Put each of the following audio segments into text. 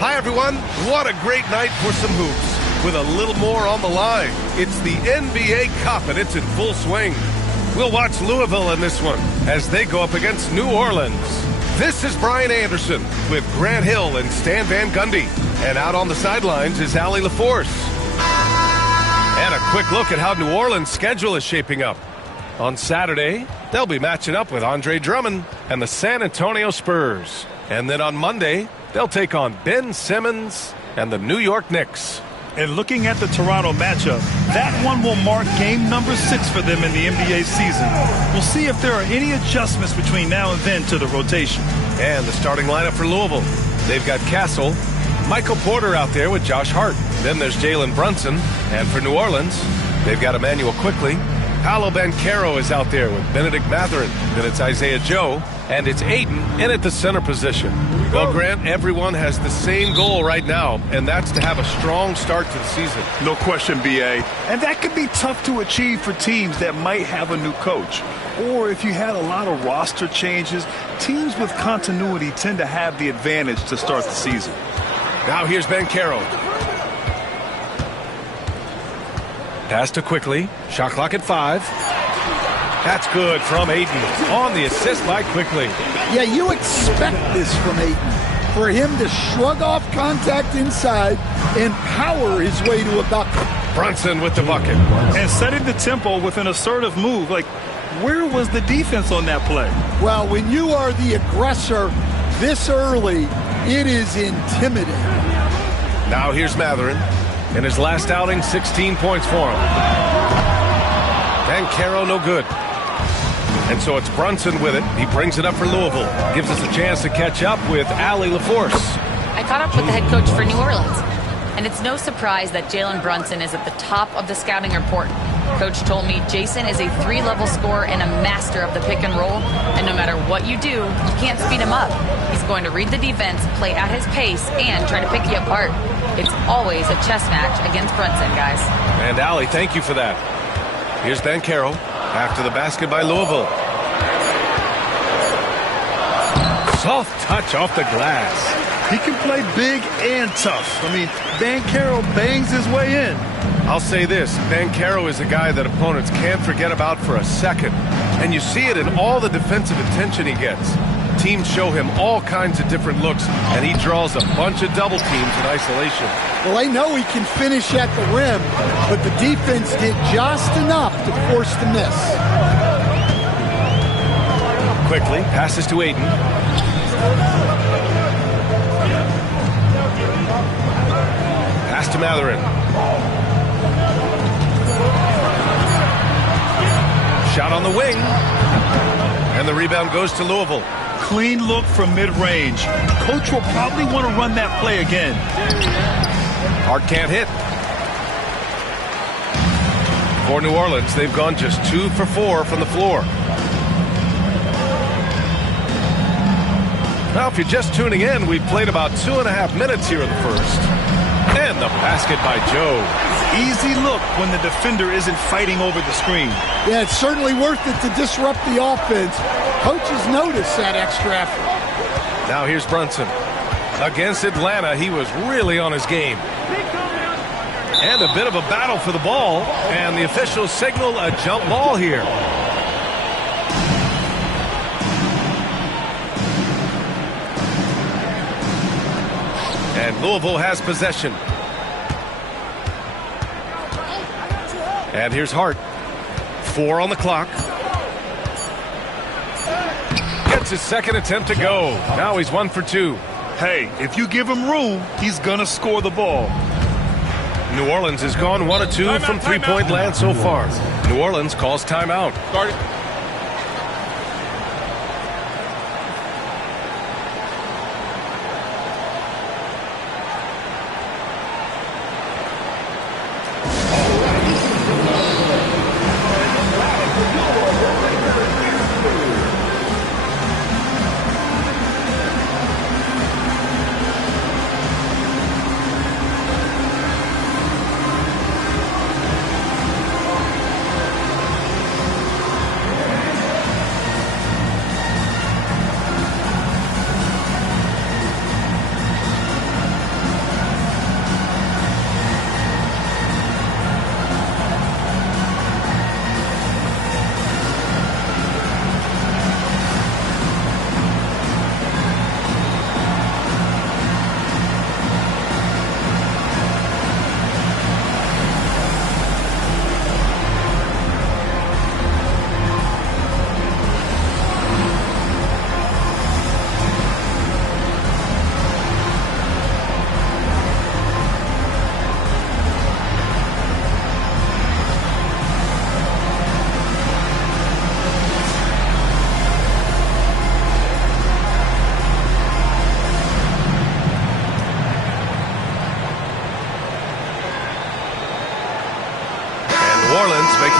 Hi, everyone. What a great night for some hoops. With a little more on the line, it's the NBA Cup, and it's in full swing. We'll watch Louisville in this one as they go up against New Orleans. This is Brian Anderson with Grant Hill and Stan Van Gundy. And out on the sidelines is Allie LaForce. And a quick look at how New Orleans' schedule is shaping up. On Saturday, they'll be matching up with Andre Drummond and the San Antonio Spurs. And then on Monday, they'll take on Ben Simmons and the New York Knicks. And looking at the Toronto matchup, that one will mark game number 6 for them in the NBA season. We'll see if there are any adjustments between now and then to the rotation. And the starting lineup for Louisville. They've got Castle, Michael Porter out there with Josh Hart. Then there's Jalen Brunson. And for New Orleans, they've got Emmanuel Quickley. Paolo Banchero is out there with Benedict Mathurin. Then it's Isaiah Joe. And it's Aiden in at the center position. Well, Grant, everyone has the same goal right now, and that's to have a strong start to the season. No question, B.A. And that could be tough to achieve for teams that might have a new coach. Or if you had a lot of roster changes, teams with continuity tend to have the advantage to start the season. Now here's Banchero. Pass to Quickley. Shot clock at 5. That's good from Aiden on the assist by Quickley. Yeah, you expect this from Aiden. For him to shrug off contact inside and power his way to a bucket. Brunson with the bucket. And setting the tempo with an assertive move. Like, where was the defense on that play? Well, when you are the aggressor this early, it is intimidating. Now here's Mathurin. In his last outing, 16 points for him. Banchero no good. And so it's Brunson with it. He brings it up for Louisville. Gives us a chance to catch up with Allie LaForce. I caught up with the head coach for New Orleans. And it's no surprise that Jalen Brunson is at the top of the scouting report. Coach told me Jason is a 3-level scorer and a master of the pick and roll. And no matter what you do, you can't speed him up. He's going to read the defense, play at his pace, and try to pick you apart. It's always a chess match against Brunson, guys. And Allie, thank you for that. Here's Banchero. After the basket by Louisville. Soft touch off the glass. He can play big and tough. I mean, Banchero bangs his way in. I'll say this, Banchero is a guy that opponents can't forget about for a second. And you see it in all the defensive attention he gets. Teams show him all kinds of different looks, and he draws a bunch of double teams in isolation. Well, they know he can finish at the rim, but the defense did just enough to force the miss. Quickly, passes to Aiden. Pass to Mathurin. Shot on the wing. And the rebound goes to Louisville. Clean look from mid-range. Coach will probably want to run that play again. Hart can't hit. For New Orleans, they've gone just 2 for 4 from the floor. Now, if you're just tuning in, we've played about 2.5 minutes here in the first. And the basket by Joe. Easy look when the defender isn't fighting over the screen. Yeah, it's certainly worth it to disrupt the offense. Coaches notice that extra effort. Now here's Brunson. Against Atlanta, he was really on his game. And a bit of a battle for the ball. And the officials signal a jump ball here. And Louisville has possession. And here's Hart. 4 on the clock. Gets his second attempt to go. Now he's 1 for 2. Hey, if you give him room, he's going to score the ball. New Orleans has gone 1 of 2 from three-point land so far. New Orleans calls timeout.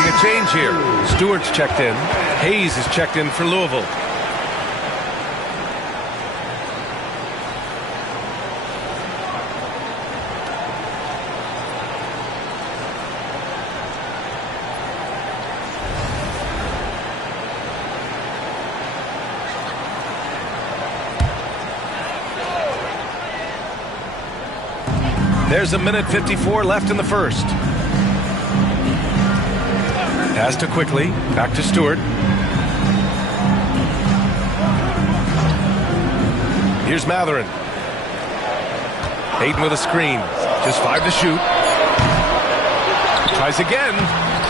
a change here. Stewart's checked in. Hayes is checked in for Louisville. There's a minute 54 left in the first. Pass to Quickly. Back to Stewart. Here's Matherin. Hayden with a screen. Just 5 to shoot. Tries again.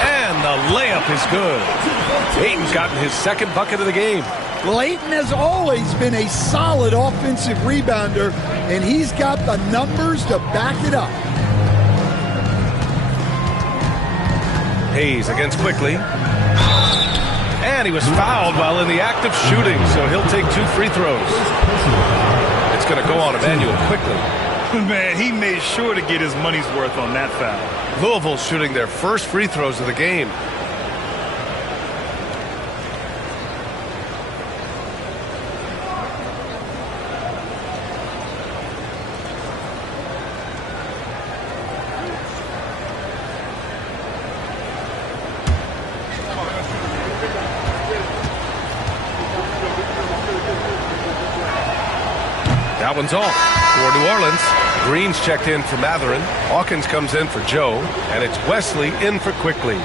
And the layup is good. Hayden's gotten his second bucket of the game. Well, Ayton has always been a solid offensive rebounder, and he's got the numbers to back it up. Hayes against Quickly. And he was fouled while in the act of shooting, so he'll take 2 free throws. It's going to go on Emmanuel Quickly. Man, he made sure to get his money's worth on that foul. Louisville shooting their first free throws of the game. That one's off for New Orleans. Green's checked in for Matherin. Hawkins comes in for Joe. And it's Wesley in for Quickly.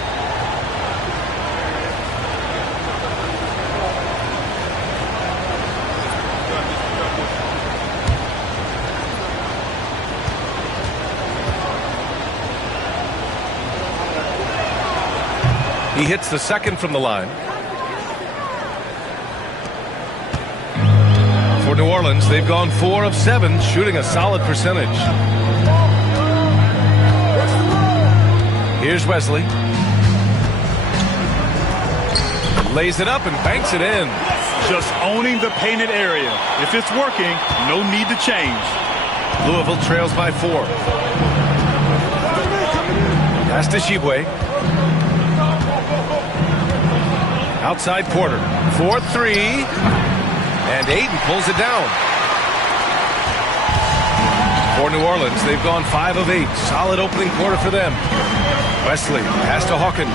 He hits the second from the line. For New Orleans, they've gone 4 of 7, shooting a solid percentage. Here's Wesley. Lays it up and banks it in. Just owning the painted area. If it's working, no need to change. Louisville trails by 4. Pass to Shibwe. Outside Porter. 4-3. And Ayton pulls it down. For New Orleans, they've gone 5 of 8. Solid opening quarter for them. Wesley, pass to Hawkins.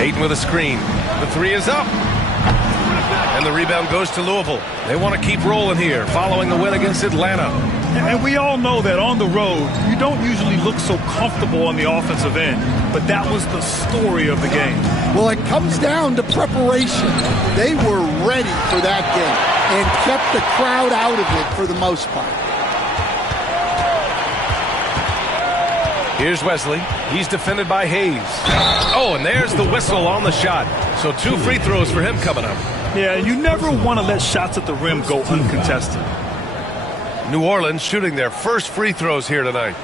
Ayton with a screen. The 3 is up. And the rebound goes to Louisville. They want to keep rolling here, following the win against Atlanta. And we all know that on the road, you don't usually look so comfortable on the offensive end. But that was the story of the game. Well, it comes down to preparation. They were ready for that game and kept the crowd out of it for the most part. Here's Wesley. He's defended by Hayes. Oh, and there's the whistle on the shot. So 2 free throws for him coming up. Yeah, you never want to let shots at the rim go uncontested. New Orleans shooting their first free throws here tonight.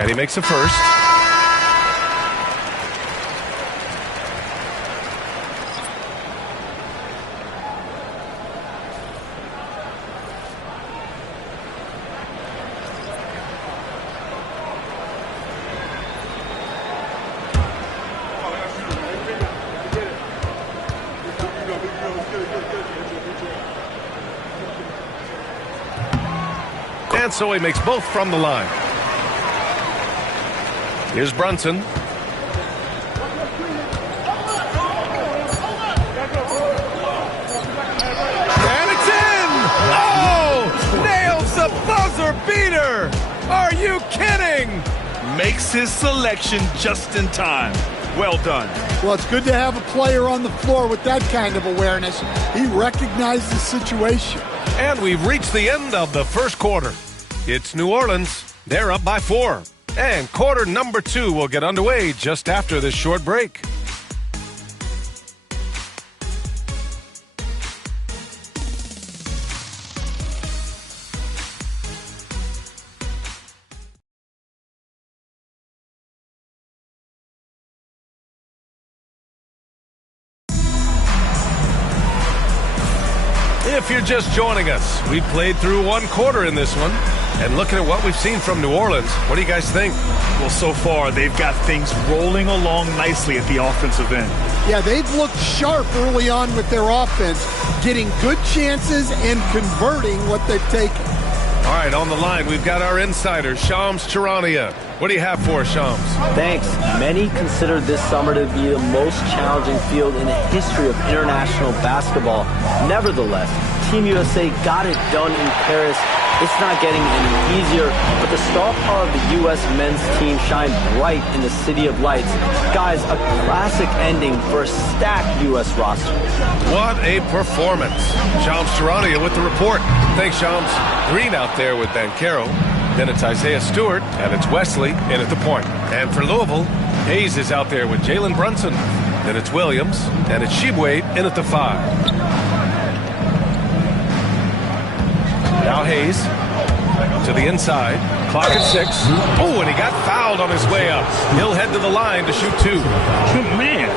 And he makes a first. And so he makes both from the line. Here's Brunson. And it's in! Oh! Nails the buzzer beater! Are you kidding? Makes his selection just in time. Well done. Well, it's good to have a player on the floor with that kind of awareness. He recognized the situation. And we've reached the end of the first quarter. It's New Orleans. They're up by 4. And quarter number 2 will get underway just after this short break. If you're just joining us, we played through one quarter in this one. And looking at what we've seen from New Orleans, what do you guys think? Well, so far, they've got things rolling along nicely at the offensive end. Yeah, they've looked sharp early on with their offense, getting good chances and converting what they've taken. All right, on the line, we've got our insider, Shams Charania. What do you have for us, Shams? Thanks. Many consider this summer to be the most challenging field in the history of international basketball. Nevertheless, Team USA got it done in Paris. It's not getting any easier, but the star power of the U.S. men's team shined bright in the City of Lights. Guys, a classic ending for a stacked U.S. roster. What a performance. Shams Charania with the report. Thanks, Shams. Green out there with Banchero. Then it's Isaiah Stewart, and it's Wesley in at the point. And for Louisville, Hayes is out there with Jalen Brunson. Then it's Williams, and it's Shibwe in at the 5. Now Hayes to the inside. Clock at 6. Oh, and he got fouled on his way up. He'll head to the line to shoot 2. Man,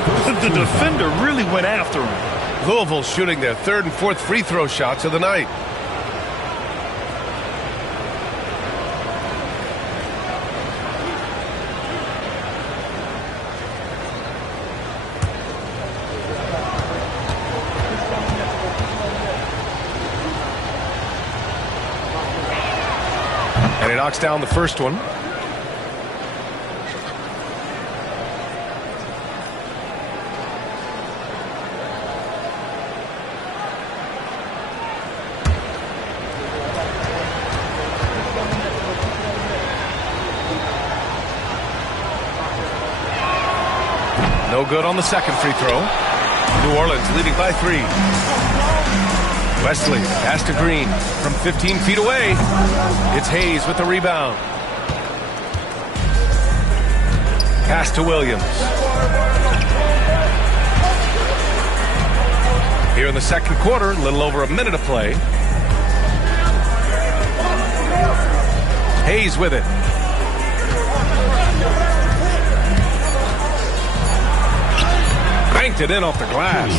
the defender really went after him. Louisville shooting their 3rd and 4th free throw shots of the night. And he knocks down the first one. No good on the second free throw. New Orleans leading by 3. Wesley pass to Green from 15 feet away. It's Hayes with the rebound. Pass to Williams. Here in the second quarter, a little over a minute of play. Hayes with it. Banked it in off the glass.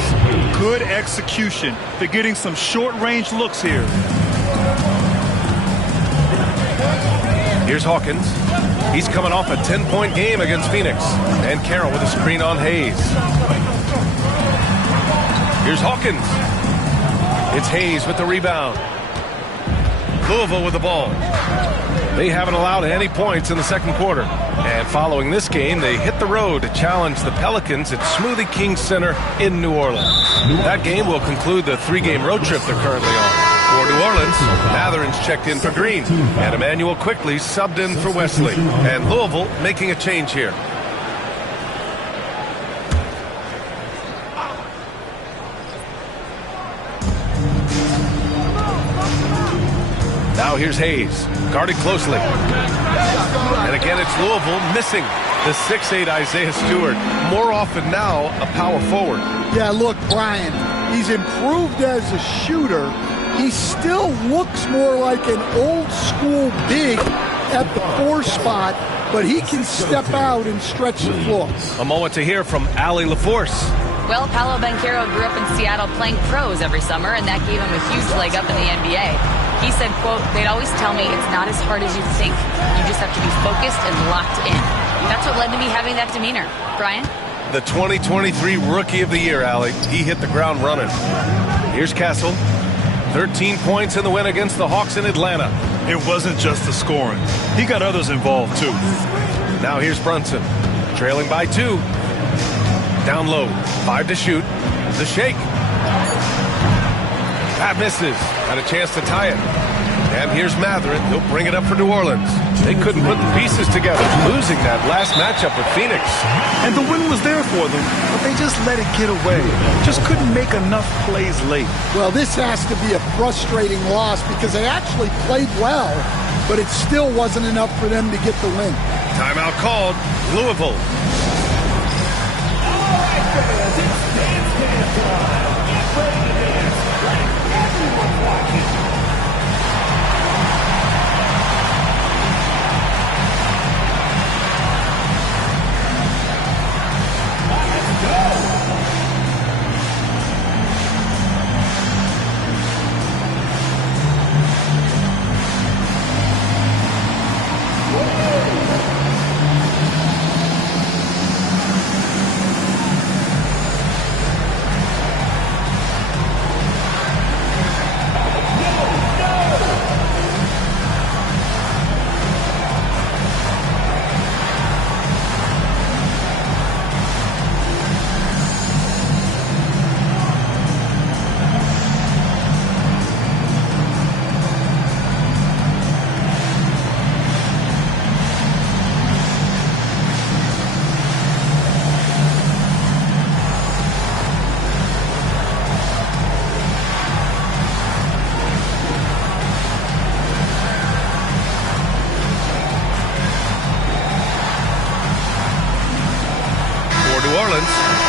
Good execution. They're getting some short-range looks here. Here's Hawkins. He's coming off a 10-point game against Phoenix. And Carroll with a screen on Hayes. Here's Hawkins. It's Hayes with the rebound. Louisville with the ball. They haven't allowed any points in the second quarter. And following this game, they hit the road to challenge the Pelicans at Smoothie King Center in New Orleans. That game will conclude the 3-game road trip they're currently on. For New Orleans, Matherin's checked in for Green. And Emmanuel quickly subbed in for Wesley. And Louisville making a change here. Now here's Hayes, guarded closely. And again, it's Louisville missing the 6'8" Isaiah Stewart. More often now, a power forward. Yeah, look, Brian, he's improved as a shooter. He still looks more like an old-school big at the 4 spot, but he can step out and stretch the floor. A moment to hear from Allie LaForce. Well, Paolo Banchero grew up in Seattle playing pros every summer, and that gave him a huge leg up in the NBA. He said, quote, "They'd always tell me it's not as hard as you think. You just have to be focused and locked in." That's what led to me having that demeanor. Brian? The 2023 Rookie of the Year, Allie. He hit the ground running. Here's Castle. 13 points in the win against the Hawks in Atlanta. It wasn't just the scoring. He got others involved, too. Now here's Brunson. Trailing by 2. Down low. 5 to shoot. The shake. That misses. Had a chance to tie it. And here's Matherin. He'll bring it up for New Orleans. They couldn't put the pieces together, losing that last matchup with Phoenix. And the win was there for them, but they just let it get away. Just couldn't make enough plays late. Well, this has to be a frustrating loss because they actually played well, but it still wasn't enough for them to get the win. Timeout called. Louisville.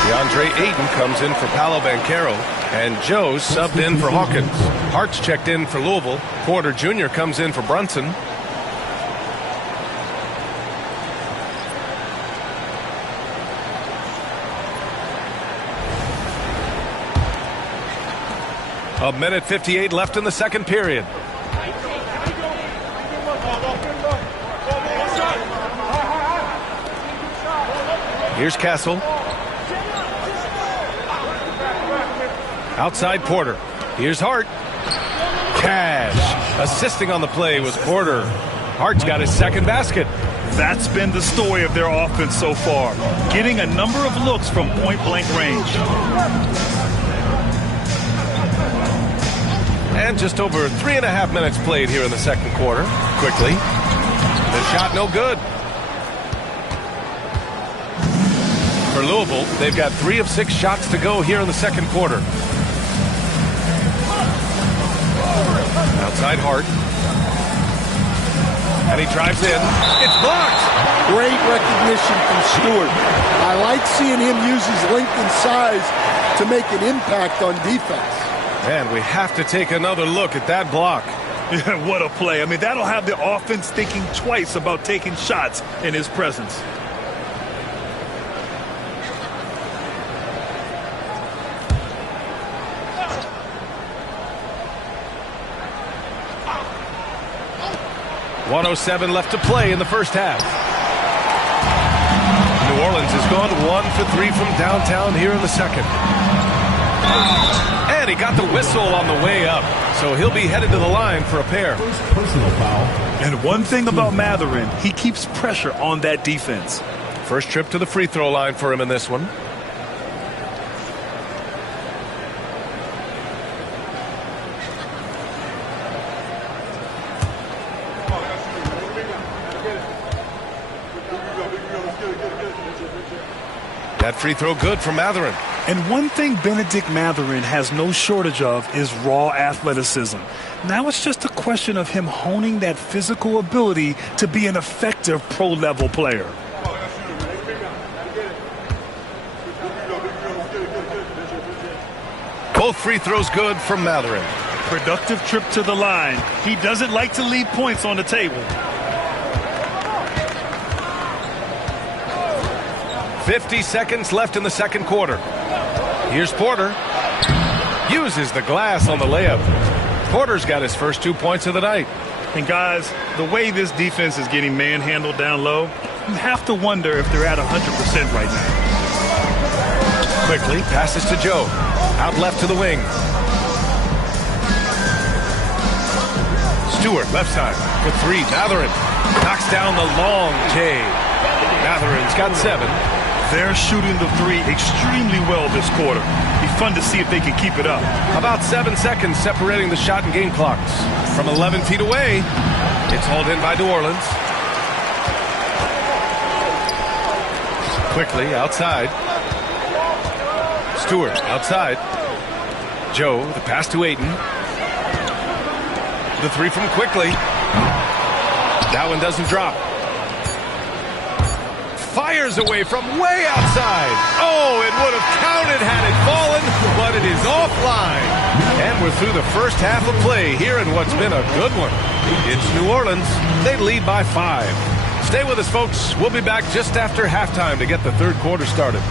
DeAndre Ayton comes in for Paolo Banchero, and Joe subbed in for Hawkins. Hart's checked in for Louisville. Porter Jr. comes in for Brunson. A minute 58 left in the second period. Here's Castle. Outside Porter. Here's Hart. Cash. Assisting on the play was Porter. Hart's got his second basket. That's been the story of their offense so far, getting a number of looks from point-blank range. And just over 3.5 minutes played here in the second quarter. Quickly. The shot no good. For Louisville, they've got 3 of 6 shots to go here in the second quarter. Outside Hart. And he drives in. It's blocked. Great recognition from Stewart. I like seeing him use his length and size to make an impact on defense. And we have to take another look at that block. Yeah, what a play. I mean, that'll have the offense thinking twice about taking shots in his presence. .107 left to play in the first half. New Orleans has gone 1 for 3 from downtown here in the second. And he got the whistle on the way up, so he'll be headed to the line for a pair. Personal foul. And one thing about Mathurin, he keeps pressure on that defense. First trip to the free throw line for him in this one. That free throw good for Mathurin. And one thing Benedict Mathurin has no shortage of is raw athleticism. Now it's just a question of him honing that physical ability to be an effective pro-level player. Both free throws good from Mathurin. Productive trip to the line. He doesn't like to leave points on the table. 50 seconds left in the second quarter. Here's Porter. Uses the glass on the layup. Porter's got his first 2 points of the night. And guys, the way this defense is getting manhandled down low, you have to wonder if they're at 100% right now. Quickly passes to Joe. Out left to the wing. Stewart left side for 3. Mathurin knocks down the long J. Mathurin's got 7. They're shooting the 3 extremely well this quarter. Be fun to see if they can keep it up. About 7 seconds separating the shot and game clocks. From 11 feet away, it's hauled in by New Orleans. Quickly outside. Stewart outside. Joe, the pass to Ayton. The 3 from Quickly. That one doesn't drop. Fires away from way outside. Oh, it would have counted had it fallen, but it is offline. And we're through the first half of play here in what's been a good one. It's New Orleans. They lead by 5. Stay with us, folks. We'll be back just after halftime to get the third quarter started.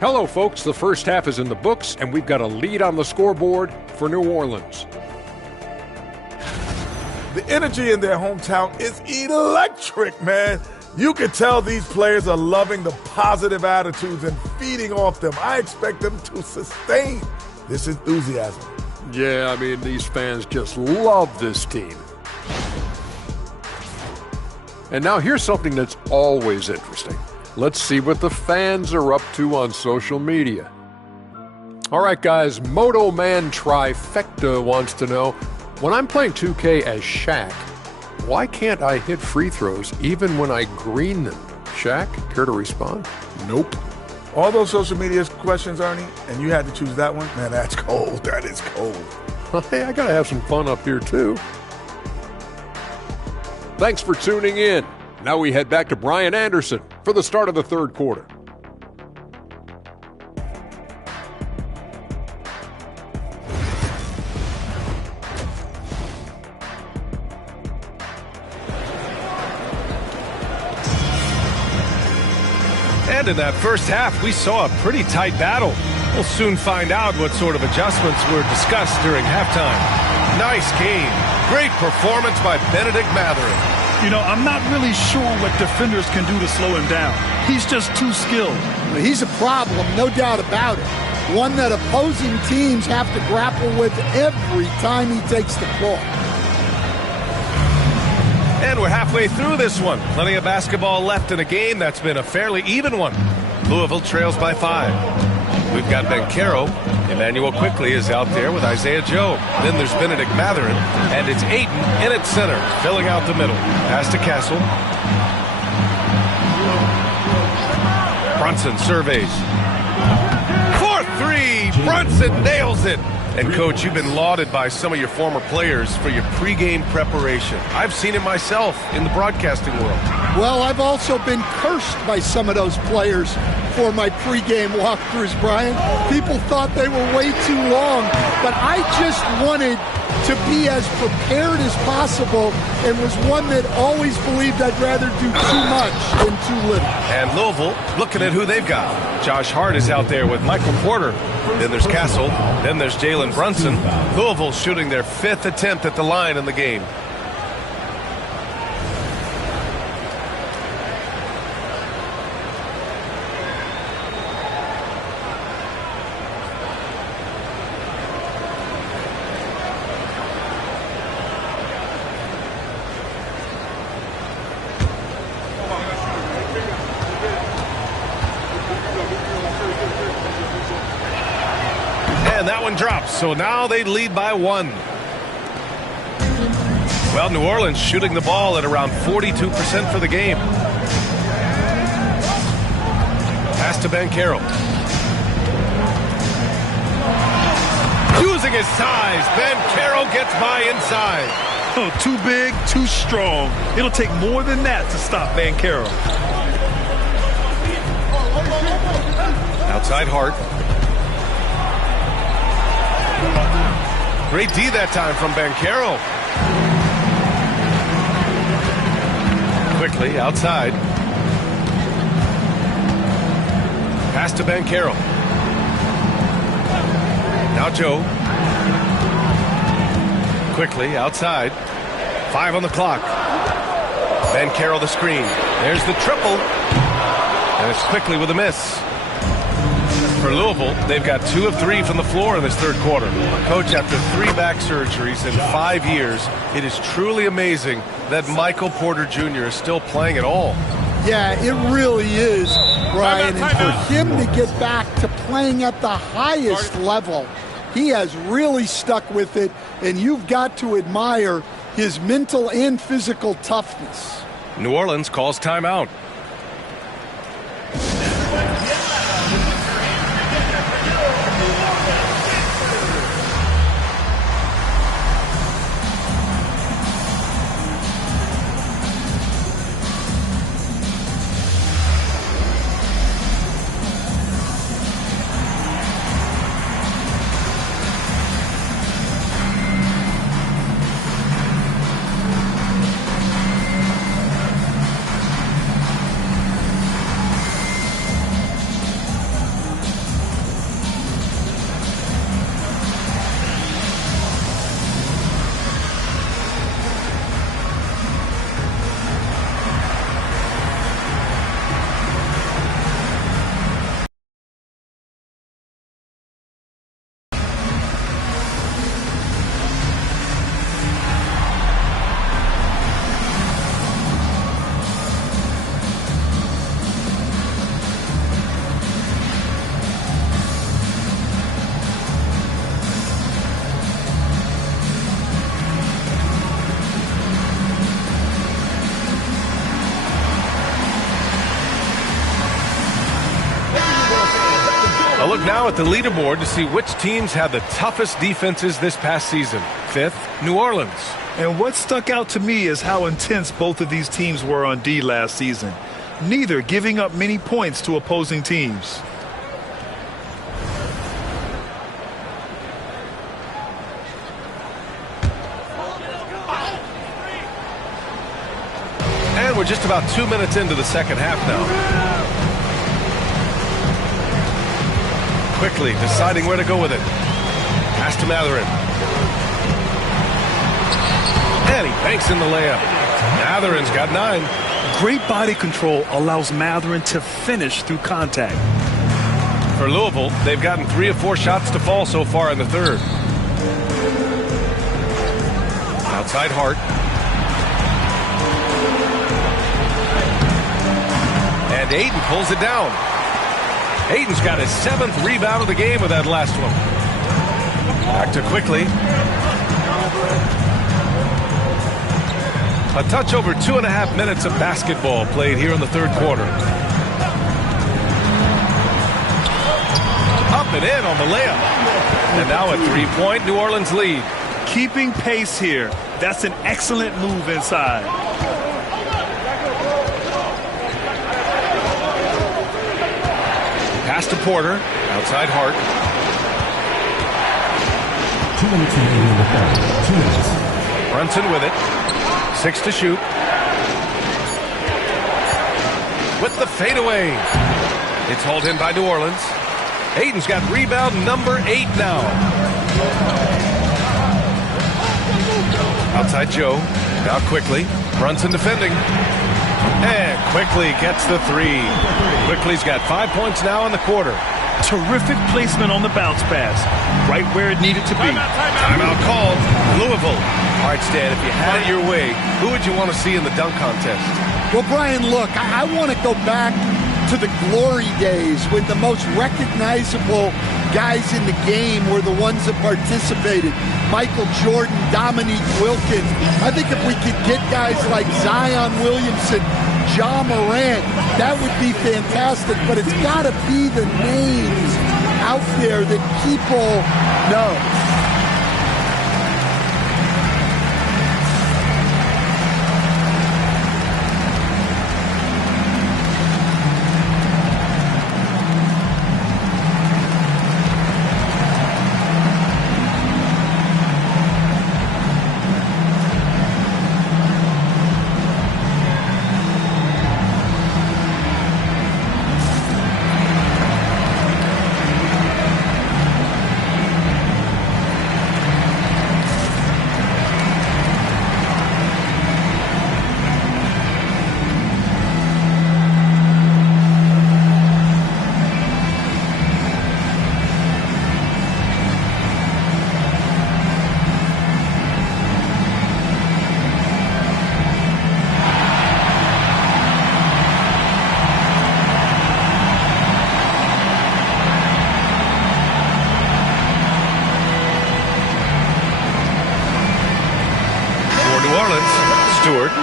Hello, folks. The first half is in the books, and we've got a lead on the scoreboard for New Orleans. The energy in their hometown is electric, man. You can tell these players are loving the positive attitudes and feeding off them. I expect them to sustain this enthusiasm. Yeah, I mean, these fans just love this team. And now here's something that's always interesting. Let's see what the fans are up to on social media. All right, guys, Moto Man Trifecta wants to know, when I'm playing 2K as Shaq, Why can't I hit free throws even when I green them? Shaq, care to respond? Nope. All those social media questions, Ernie, and you had to choose that one? Man, that's cold. That is cold. Hey, I got to have some fun up here, too. Thanks for tuning in. Now we head back to Brian Anderson for the start of the third quarter. And in that first half, we saw a pretty tight battle. We'll soon find out what sort of adjustments were discussed during halftime. Nice game. Great performance by Benedict Mathurin. You know, I'm not really sure what defenders can do to slow him down. He's just too skilled. He's a problem, no doubt about it. One that opposing teams have to grapple with every time he takes the ball. And we're halfway through this one. Plenty of basketball left in a game that's been a fairly even one. Louisville trails by 5. We've got Banchero. Emmanuel Quickly is out there with Isaiah Joe. Then there's Benedict Mathurin. And it's Ayton in at center, filling out the middle. Pass to Castle. Brunson surveys. 4-3. Brunson nails it. And, Coach, you've been lauded by some of your former players for your pregame preparation. I've seen it myself in the broadcasting world. Well, I've also been cursed by some of those players for my pregame walkthroughs, Brian. People thought they were way too long, but I just wanted to be as prepared as possible and was one that always believed I'd rather do too much than too little. And Louisville, looking at who they've got. Josh Hart is out there with Michael Porter. Then there's Castle. Then there's Jalen Brunson. Louisville shooting their 5th attempt at the line in the game. And that one drops, so now they lead by 1. Well, New Orleans shooting the ball at around 42% for the game. Pass to Banchero. Using his size, Banchero gets by inside. Oh, too big, too strong. It'll take more than that to stop Banchero. Outside Hart. Great D that time from Banchero. Quickly outside. Pass to Banchero. Now Joe. Quickly outside. 5 on the clock. Banchero the screen. There's the triple. And it's Quickly with a miss. For Louisville, they've got 2 of 3 from the floor in this third quarter. Coach, after 3 back surgeries in 5 years, it is truly amazing that Michael Porter Jr. is still playing at all. Yeah, it really is, Brian. And for him to get back to playing at the highest level, he has really stuck with it, and you've got to admire his mental and physical toughness. New Orleans calls timeout. now at the leaderboard to see which teams had the toughest defenses this past season. 5th, New Orleans. And what stuck out to me is how intense both of these teams were on D last season, neither giving up many points to opposing teams. And we're just about 2 minutes into the second half now. Quickly deciding where to go with it. Pass to Matherin. And he banks in the layup. Matherin's got 9. Great body control allows Matherin to finish through contact. For Louisville, they've gotten 3 of 4 shots to fall so far in the third. Outside Hart. And Ayton pulls it down. Ayton's got his 7th rebound of the game with that last one. Back to Quickly. A touch over 2.5 minutes of basketball played here in the third quarter. Up and in on the layup. And now a 3-point New Orleans lead. Keeping pace here. That's an excellent move inside. Pass to Porter. Outside Hart. 2 minutes remaining in the third. 2 minutes. Brunson with it. 6 to shoot. With the fadeaway. It's hauled in by New Orleans. Ayton's got rebound number 8 now. Outside Joe. Now Quickly. Brunson defending. And Quickly gets the 3. Quickly's got 5 points now in the quarter. Terrific placement on the bounce pass. Right where it needed to be. Timeout called. Louisville. All right, Stan, if you had it your way, who would you want to see in the dunk contest? Well, Brian, look, I want to go back to the glory days when the most recognizable guys in the game were the ones that participated. Michael Jordan, Dominique Wilkins. I think if we could get guys like Zion Williamson, Ja Morant, that would be fantastic. But it's got to be the names out there that people know.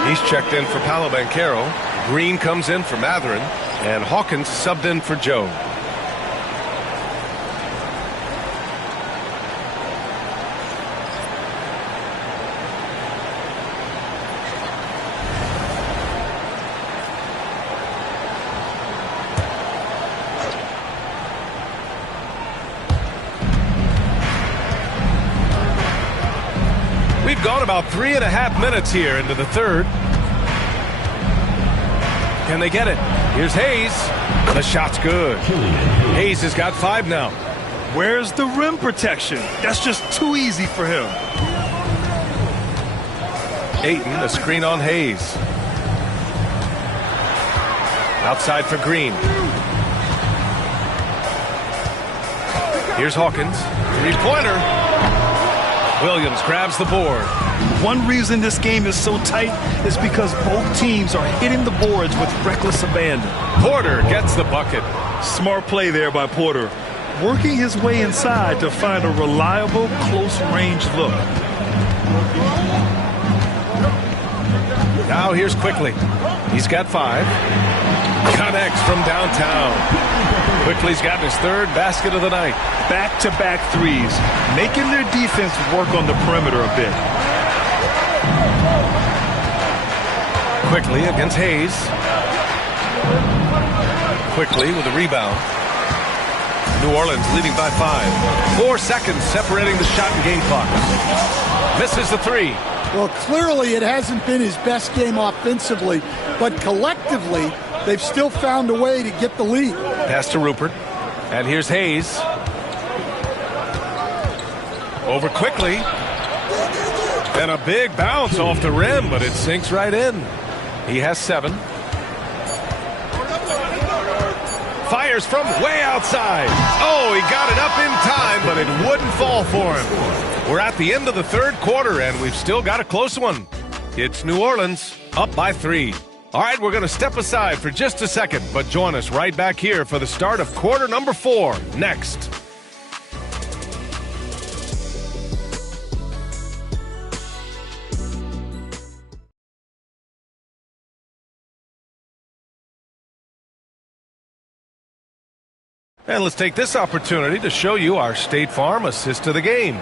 He's checked in for Paolo Banchero. Green comes in for Matherin. And Hawkins subbed in for Joe. We've gone about 3.5 minutes here into the third. Can they get it? Here's Hayes. The shot's good. Hayes has got 5 now. Where's the rim protection? That's just too easy for him. Ayton, a screen on Hayes. Outside for Green. Here's Hawkins. 3-pointer. Williams grabs the board. One reason this game is so tight is because both teams are hitting the boards with reckless abandon. Porter gets the bucket. Smart play there by Porter, working his way inside to find a reliable close-range look. Now here's Quickly. He's got 5. Connects from downtown. Quickly's gotten his third basket of the night. Back-to-back threes, making their defense work on the perimeter a bit. Quickly against Hayes. Quickly with a rebound. New Orleans leading by 5. 4 seconds separating the shot and game clock. Misses the three. Well, clearly it hasn't been his best game offensively, but collectively they've still found a way to get the lead. Pass to Rupert. And here's Hayes. Over quickly. And a big bounce off the rim, but it sinks right in. He has 7. Fires from way outside. Oh, he got it up in time, but it wouldn't fall for him. We're at the end of the third quarter, and we've still got a close one. It's New Orleans up by 3. All right, we're going to step aside for just a second, but join us right back here for the start of quarter number 4 next. And let's take this opportunity to show you our State Farm assist to the game.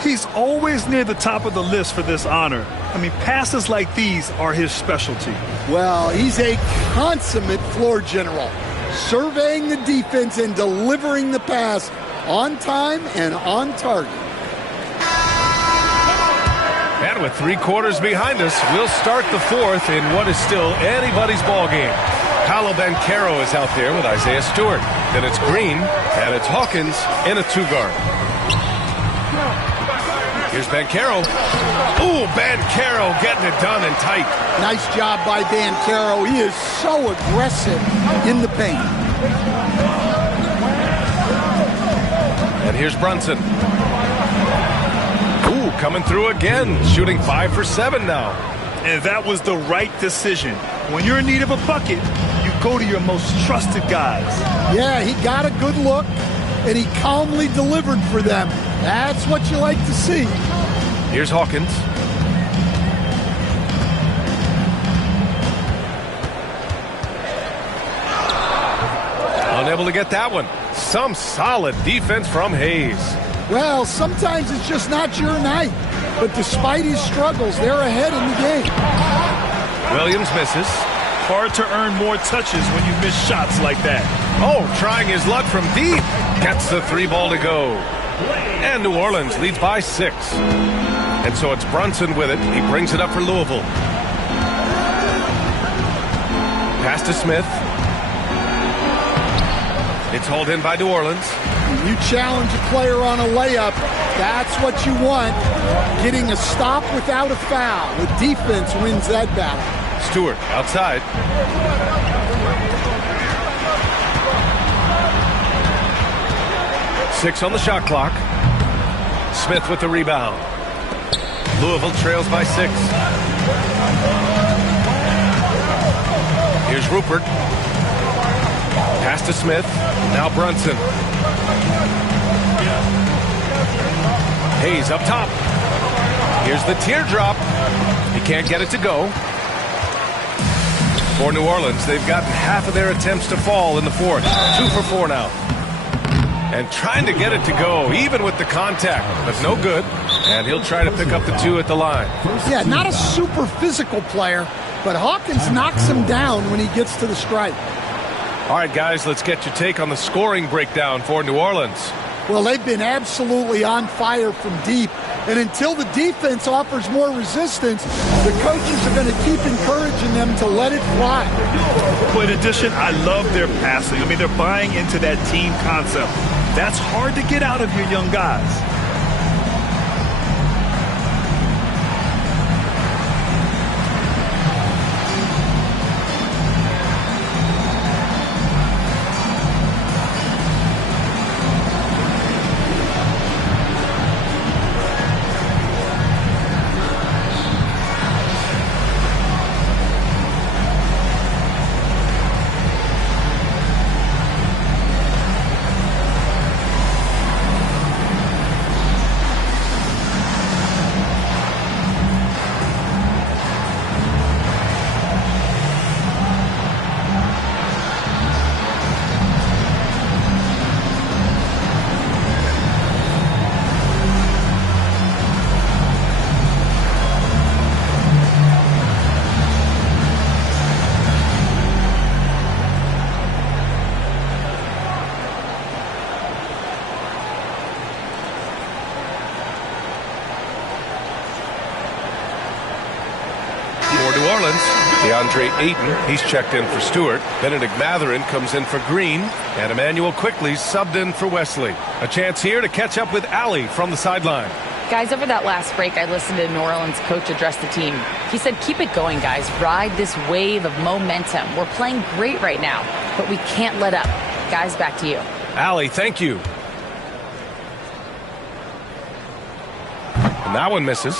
He's always near the top of the list for this honor. I mean, passes like these are his specialty. Well, he's a consummate floor general, surveying the defense and delivering the pass on time and on target. And with 3 quarters behind us, we'll start the 4th in what is still anybody's ball game. Paolo Banchero is out there with Isaiah Stewart. Then it's Green, and it's Hawkins in a 2-guard. Here's Banchero. Ooh, Banchero getting it done and tight. Nice job by Banchero. He is so aggressive in the paint. And here's Brunson. Ooh, coming through again, shooting 5 for 7 now. And that was the right decision. When you're in need of a bucket, you go to your most trusted guys. Yeah, he got a good look, and he calmly delivered for them. That's what you like to see. Here's Hawkins. Unable to get that one. Some solid defense from Hayes. Well, sometimes it's just not your night. But despite his struggles, they're ahead in the game. Williams misses. Hard to earn more touches when you miss shots like that. Oh, trying his luck from deep. Gets the 3 ball to go. And New Orleans leads by 6. And so it's Brunson with it. He brings it up for Louisville. Pass to Smith. It's hauled in by New Orleans. You challenge a player on a layup, that's what you want. Getting a stop without a foul. The defense wins that battle. Stewart outside. Six on the shot clock. Smith with the rebound. Louisville trails by 6. Here's Rupert. Pass to Smith. Now Brunson. Hayes up top. Here's the teardrop. He can't get it to go. For New Orleans, they've gotten half of their attempts to fall in the 4th. 2 for 4 now. And trying to get it to go, even with the contact, but no good. And he'll try to pick up the 2 at the line. Yeah, not a super physical player, but Hawkins knocks him down when he gets to the stripe. All right, guys, let's get your take on the scoring breakdown for New Orleans. Well, they've been absolutely on fire from deep. And until the defense offers more resistance, the coaches are going to keep encouraging them to let it fly. But in addition, I love their passing. I mean, they're buying into that team concept. That's hard to get out of your young guys. For New Orleans, DeAndre Ayton, he's checked in for Stewart. Benedict Mathurin comes in for Green. And Emmanuel Quickly subbed in for Wesley. A chance here to catch up with Allie from the sideline. Guys, over that last break, I listened to New Orleans coach address the team. He said, keep it going, guys. Ride this wave of momentum. We're playing great right now, but we can't let up. Guys, back to you. Allie, thank you. And that one misses.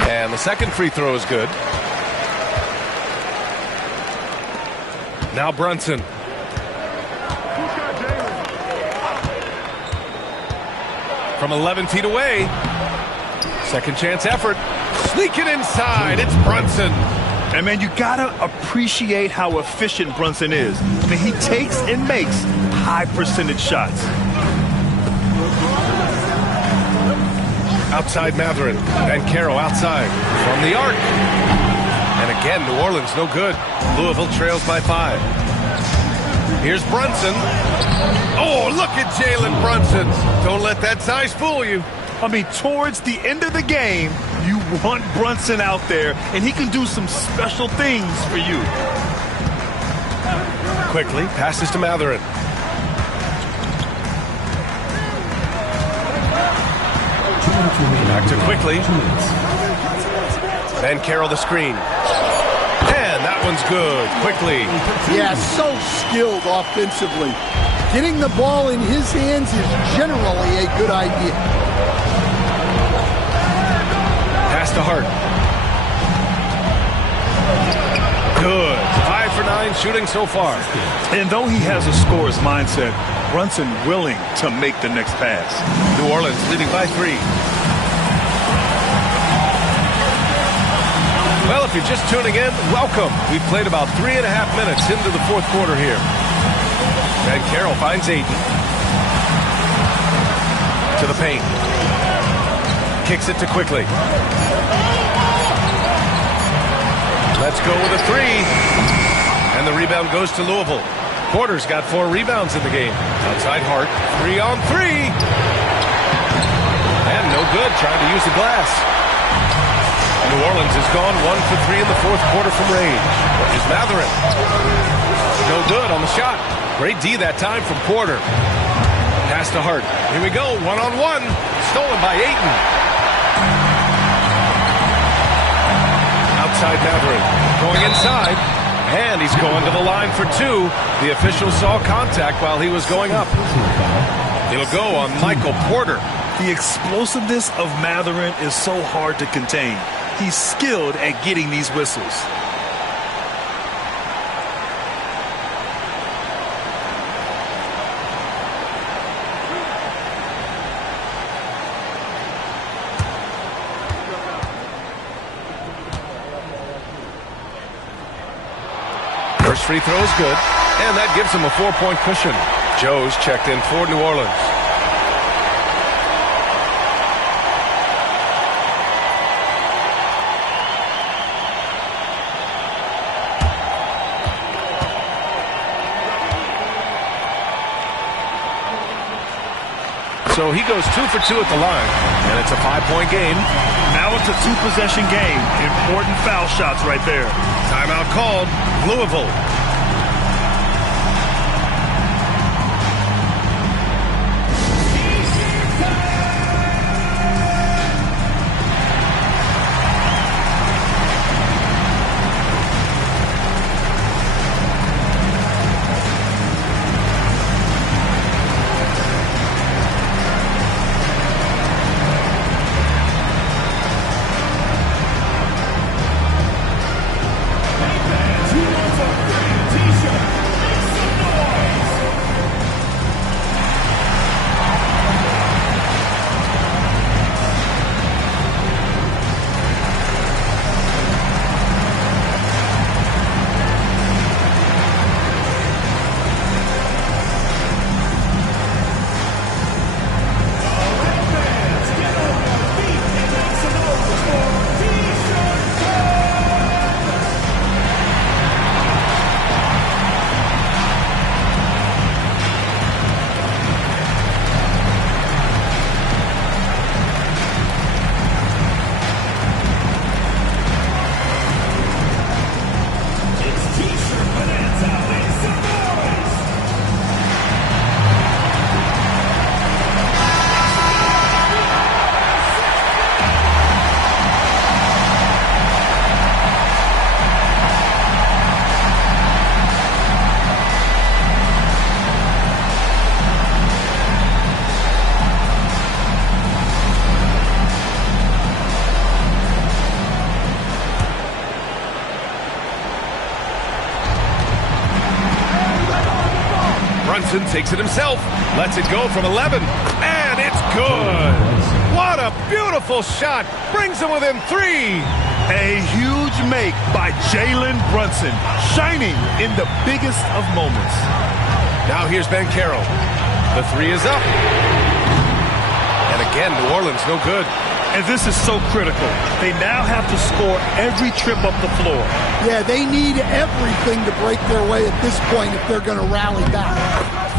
And the second free throw is good. Now Brunson. From 11 feet away. Second chance effort. Sneaking inside. It's Brunson. And, man, you got to appreciate how efficient Brunson is. I mean, he takes and makes high-percentage shots. Outside Mathurin. And Carroll outside. From the arc. And again, New Orleans no good. Louisville trails by 5. Here's Brunson. Oh, look at Jalen Brunson. Don't let that size fool you. I mean, towards the end of the game, you want Brunson out there, and he can do some special things for you. Quickly passes to Mathurin. Back to Quickly. And Carroll the screen. And that one's good. Quickly. Yeah, so skilled offensively. Getting the ball in his hands is generally a good idea. Pass to Hart. Good. 5 for 9 shooting so far. And though he has a scorer's mindset, Brunson willing to make the next pass. New Orleans leading by 3. Well, if you're just tuning in, welcome. We've played about 3.5 minutes into the fourth quarter here. And Carroll finds Ayton. To the paint. Kicks it to Quickly. Let's go with a 3. And the rebound goes to Louisville. Porter's got 4 rebounds in the game. Outside Hart. 3 on 3. And no good. Trying to use the glass. New Orleans has gone 1 for 3 in the fourth quarter from range. Here's Mathurin. No good on the shot. Great D that time from Porter. Pass to Hart. Here we go. 1-on-1. Stolen by Ayton. Outside Mathurin. Going inside. And he's going to the line for 2. The official saw contact while he was going up. It'll go on Michael Porter. The explosiveness of Mathurin is so hard to contain. He's skilled at getting these whistles. First free throw is good, and that gives him a 4-point cushion. Joe's checked in for New Orleans. So he goes 2 for 2 at the line, and it's a 5-point game. Now it's a 2-possession game. Important foul shots right there. Timeout called. Louisville. Brunson takes it himself, lets it go from 11, and it's good. What a beautiful shot. Brings him within 3. A huge make by Jalen Brunson, shining in the biggest of moments. Now here's Banchero. The 3 is up. And again, New Orleans no good. And this is so critical. They now have to score every trip up the floor. Yeah, they need everything to break their way at this point if they're going to rally back.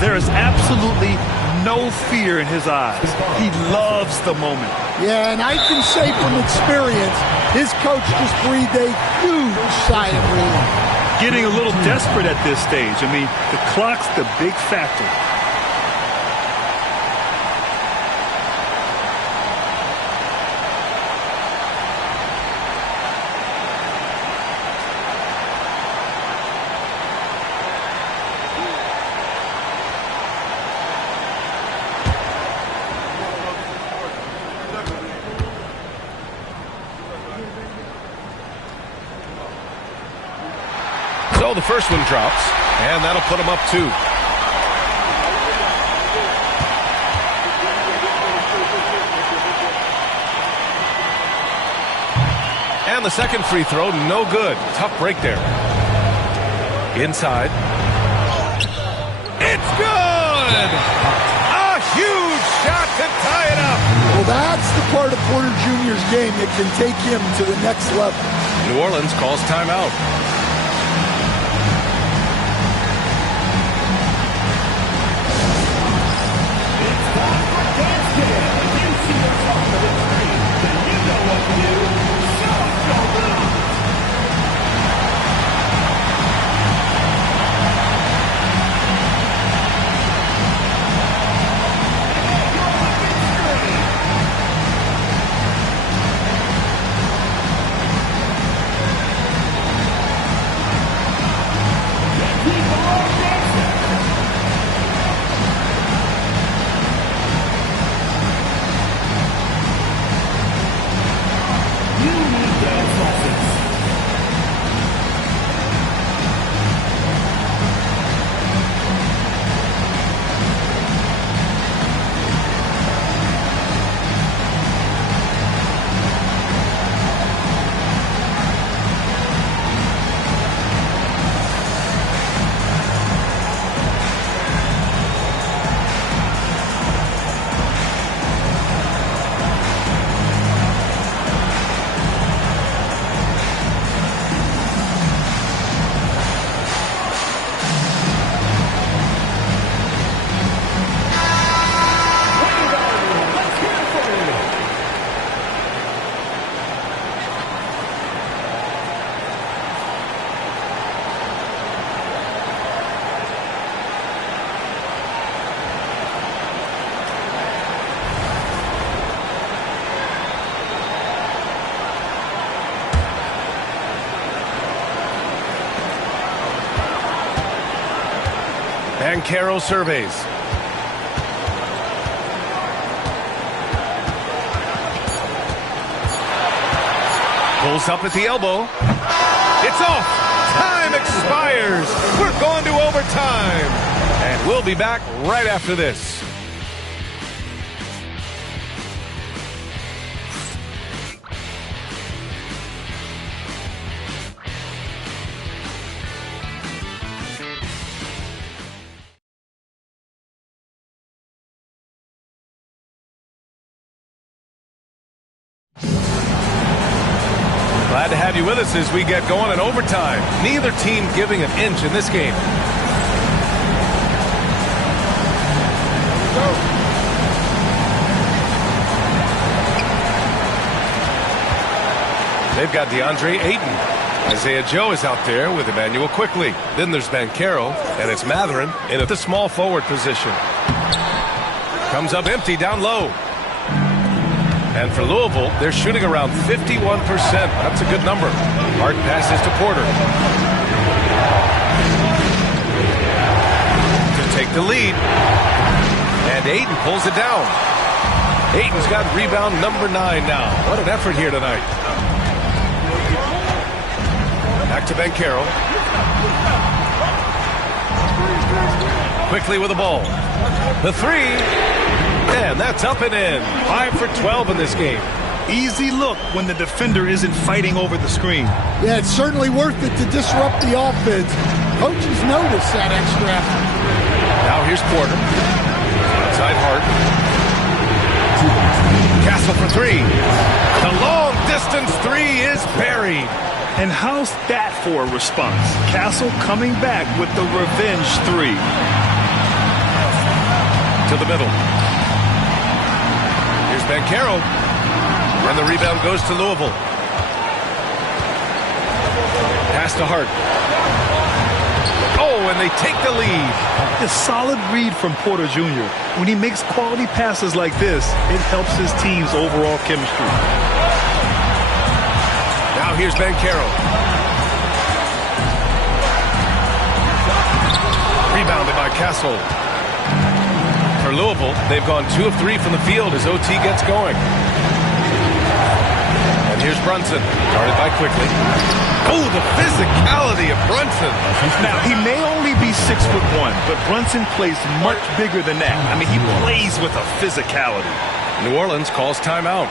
There is absolutely no fear in his eyes. He loves the moment. Yeah, and I can say from experience, his coach just breathed a huge sigh of relief. Getting a little desperate at this stage. I mean, the clock's the big factor. So the first one drops, and that'll put him up 2. And the second free throw, no good. Tough break there. Inside. It's good! A huge shot to tie it up. Well, that's the part of Porter Jr.'s game that can take him to the next level. New Orleans calls timeout. Banchero surveys. Pulls up at the elbow. It's off. Time expires. We're going to overtime. And we'll be back right after this. Glad to have you with us as we get going in overtime. Neither team giving an inch in this game. They've got DeAndre Ayton. Isaiah Joe is out there with Emmanuel Quickly. Then there's Banchero, and it's Matherin in the small forward position. Comes up empty down low. And for Louisville, they're shooting around 51%. That's a good number. Hard passes to Porter. To take the lead. And Ayton pulls it down. Ayton's got rebound number 9 now. What an effort here tonight. Back to Banchero. quickly with the ball. The three, and that's up and in. 5 for 12 in this game. Easy look when the defender isn't fighting over the screen. Yeah, it's certainly worth it to disrupt the offense. Coaches notice that extra effort. Now here's Porter. Outside Hart. Castle for three. The long distance three is buried. And how's that for a response? Castle coming back with the revenge three. To the middle. Here's Banchero. And the rebound goes to Louisville. Pass to Hart. Oh, and they take the lead. A solid read from Porter Jr. When he makes quality passes like this, it helps his team's overall chemistry. Now here's Banchero. Rebounded by Castle. For Louisville, they've gone 2 of 3 from the field as OT gets going. And here's Brunson, guarded by Quickly. Oh, the physicality of Brunson. Now, he may only be 6'1", but Brunson plays much bigger than that. I mean, he plays with a physicality. New Orleans calls timeout.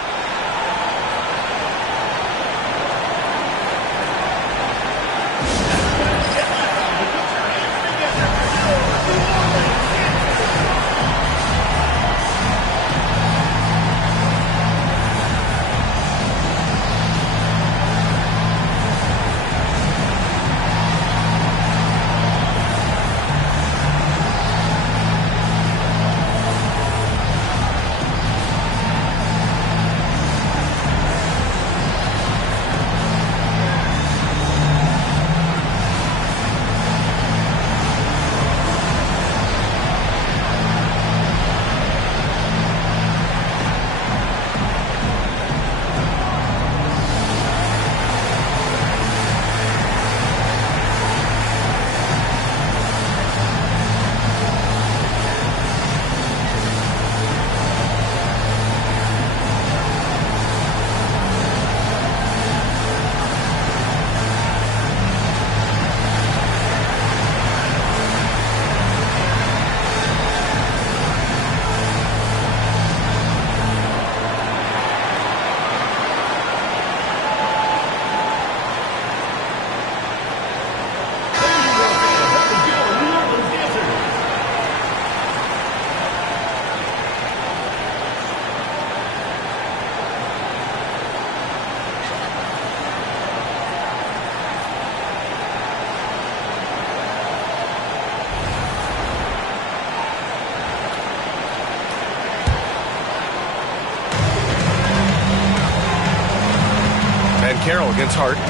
Carroll against Hart.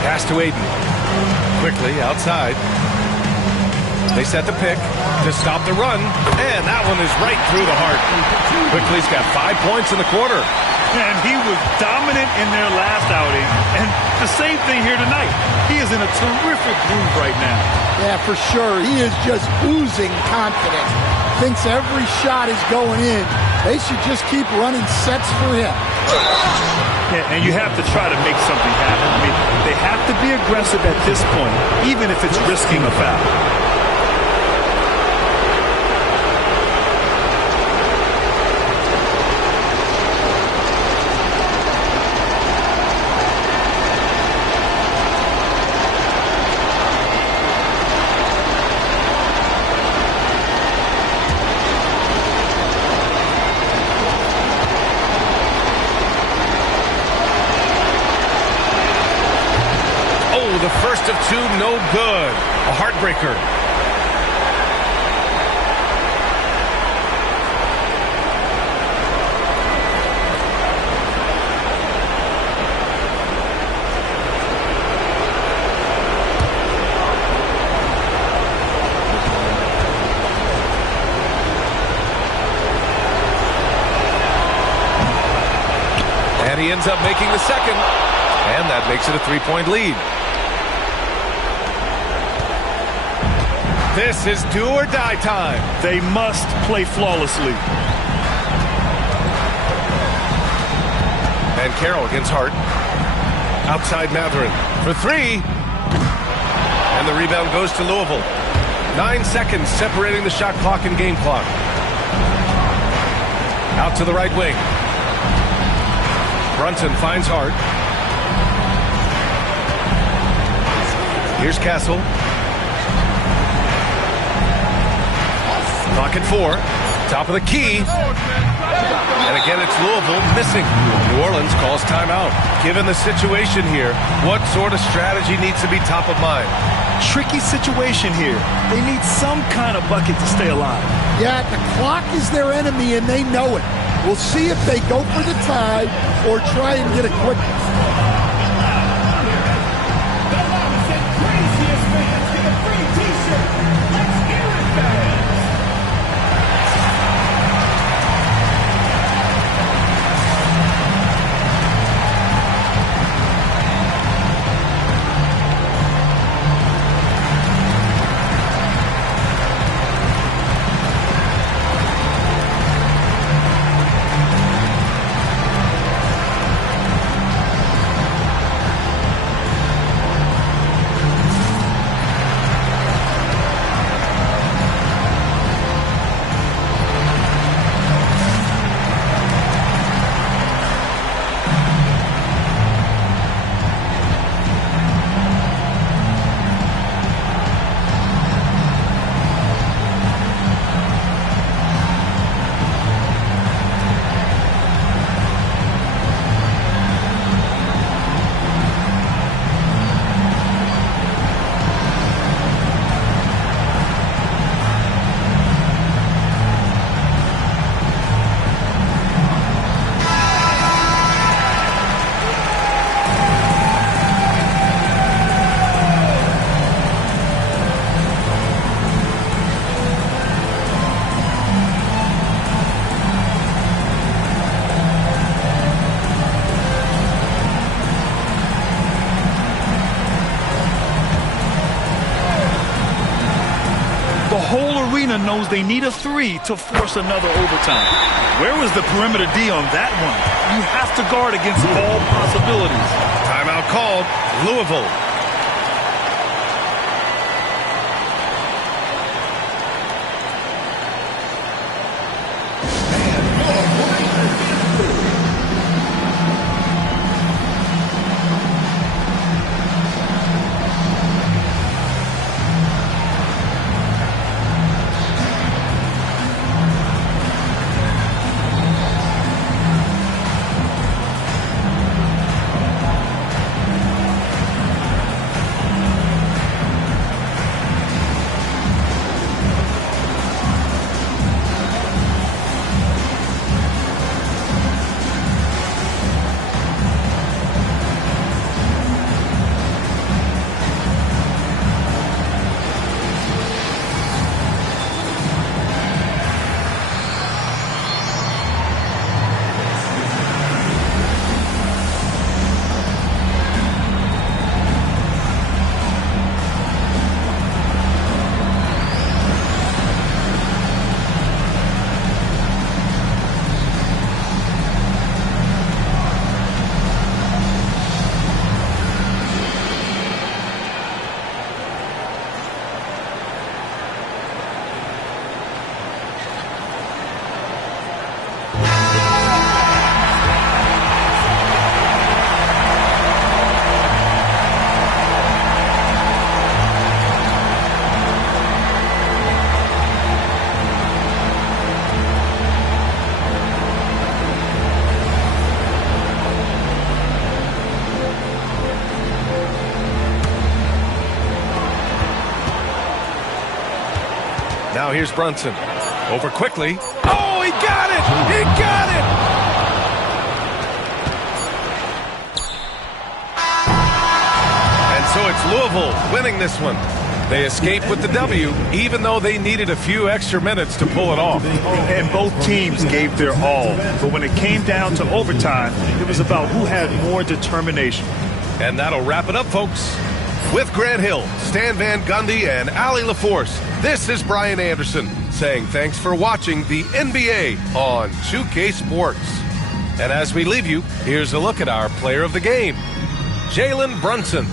Pass to Aiden. Quickly outside. They set the pick to stop the run, and that one is right through the Hart. Quickly's got 5 points in the quarter. And he was dominant in their last outing, and the same thing here tonight. He is in a terrific groove right now. Yeah, for sure. He is just oozing confidence. Thinks every shot is going in. They should just keep running sets for him. Yeah, and you have to try to make something happen. I mean, they have to be aggressive at this point, even if it's risking a foul. The first of two, no good. A heartbreaker. And he ends up making the second. And that makes it a 3-point lead. This is do or die time. They must play flawlessly. And Carroll against Hart. Outside Matherin for three. And the rebound goes to Louisville. 9 seconds separating the shot clock and game clock. Out to the right wing. Brunson finds Hart. Here's Castle. Clock at 4. Top of the key. And again, it's Louisville missing. New Orleans calls timeout. Given the situation here, what sort of strategy needs to be top of mind? Tricky situation here. They need some kind of bucket to stay alive. Yeah, the clock is their enemy, and they know it. We'll see if they go for the tie or try and get a quick. Knows they need a 3 to force another overtime. Where was the perimeter D on that one? You have to guard against all possibilities. Timeout called. Louisville. Now here's Brunson. Over quickly. Oh, he got it! He got it! And so it's Louisville winning this one. They escape with the W, even though they needed a few extra minutes to pull it off. And both teams gave their all. But when it came down to overtime, it was about who had more determination. And that'll wrap it up, folks. With Grant Hill, Stan Van Gundy, and Allie LaForce, this is Brian Anderson saying thanks for watching the NBA on 2K Sports. And as we leave you, here's a look at our player of the game, Jalen Brunson.